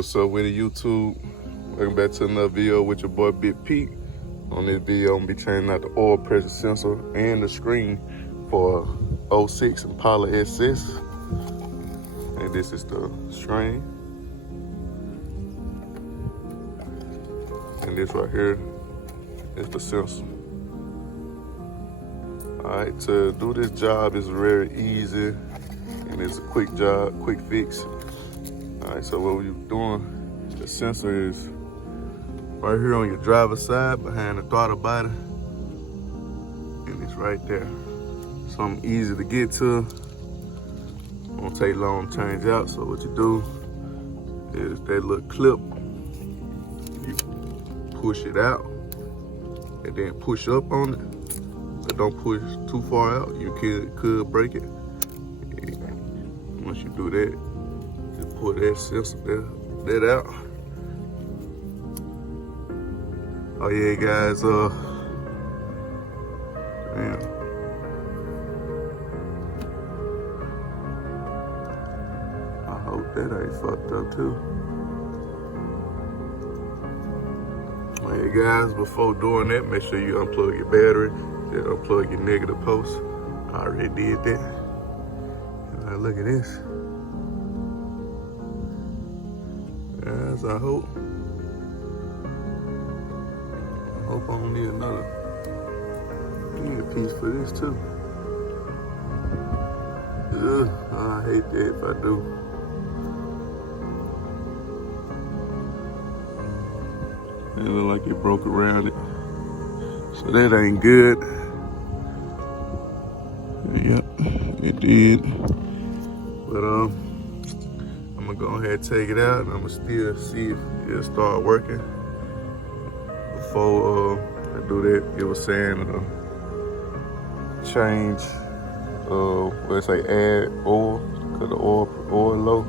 What's up with it, YouTube? Welcome back to another video with your boy Big Pete. On this video, I'm gonna be changing out the oil pressure sensor and the screen for 06 Impala SS. And this is the screen. And this right here is the sensor. Alright, to do this job is very easy and it's a quick job, quick fix. Alright, so what we're doing, the sensor is right here on your driver's side behind the throttle body. And it's right there. Something easy to get to. Won't take long to change out, so what you do is that little clip, you push it out and then push up on it. But don't push too far out, you could break it. And once you do that, just pull that sensor that out. Oh yeah, guys, damn. I hope that ain't fucked up too. Oh yeah, guys, before doing that, make sure you unplug your battery. Then unplug your negative post. I already did that. Now look at this. Guys, I hope I don't need another piece for this too. Ugh, I hate that if I do. It look like it broke around it. So that ain't good. Yep, it did. But I'm gonna go ahead and take it out and I'm gonna still see if it'll start working. Before I do that, it was saying change, let's say add oil, cause the oil low.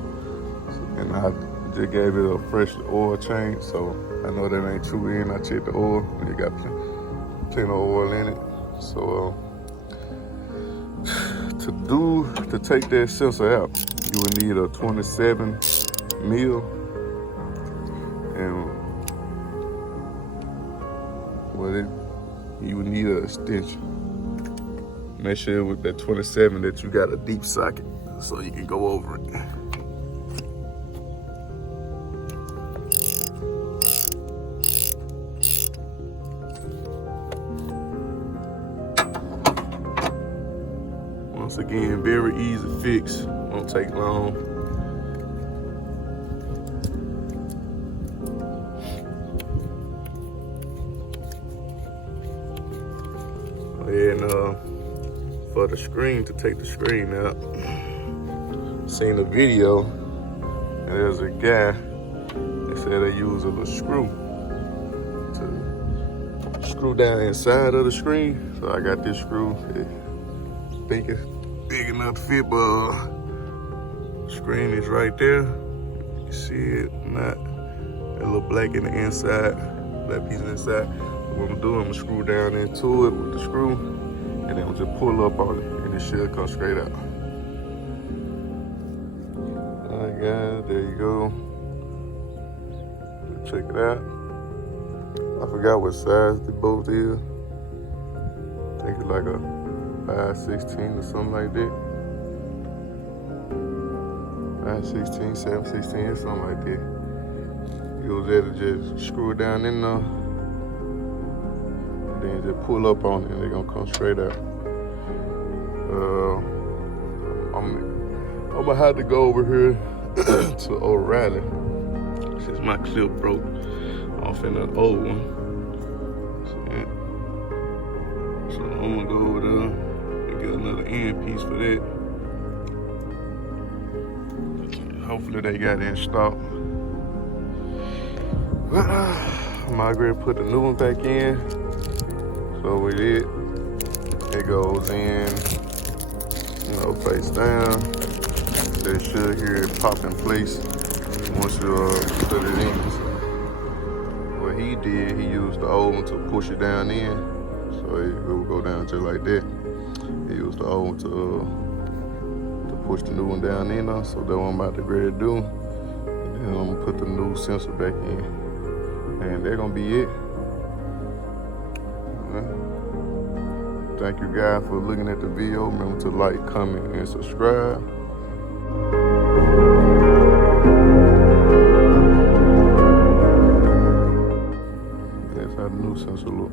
And I just gave it a fresh oil change, so I know that ain't true in. I checked the oil, and it got plenty of oil in it. So to take that sensor out, you would need a 27 mil and you would need an extension. Make sure with that 27 that you got a deep socket so you can go over it. Once again, very easy fix, won't take long. And for the screen, to take the screen out, seen a video, and there's a guy, they said they use a little screw to screw down inside of the screen. So I got this screw, I think it's big enough to fit, but screen is right there. You can see it, not that little black in the inside, black piece inside. What I'm doing, I'm gonna screw down into it with the screw, and then I'll just pull up on it, and it should come straight out. All right, guys, there you go. Check it out. I forgot what size the bolt is. I think it's like a 5/16 or something like that. 5/16, 7/16, something like that. Use that to just screw it down in there. Then just pull up on it and they're gonna come straight out. I'm gonna have to go over here to O'Reilly since my clip broke off in the old one. So I'm gonna go over there and get another end piece for that. Hopefully they got it in stock. I'm gonna go put the new one back in. So with it goes in, face down. They should hear it pop in place once you put it in. What he did, he used the old one to push it down in. So it will go down just like that. He used the old one to push the new one down in. So that's what I'm about to ready to do. And And I'm gonna put the new sensor back in. And they're gonna be it. Thank you guys for looking at the video. Remember to like, comment, and subscribe. That's how the new sensor look.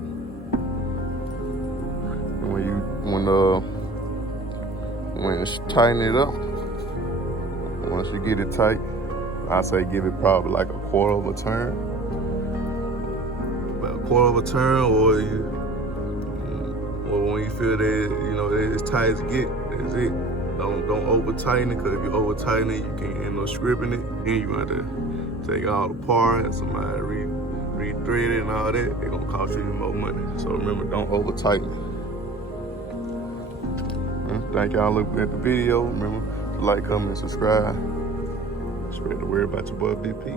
And when it's tighten it up, once you get it tight, I say give it probably like a quarter of a turn. About a quarter of a turn, or when you feel that it's tight as it get, that's it. Don't over tighten it, because if you over tighten it, you can end up scripting it. Then you got to take all the parts, somebody re-thread it and all that. It's gonna cost you more money. So remember, don't over tighten it. Thank y'all looking at the video. Remember to like, comment, and subscribe. Spread the word about your boy BP.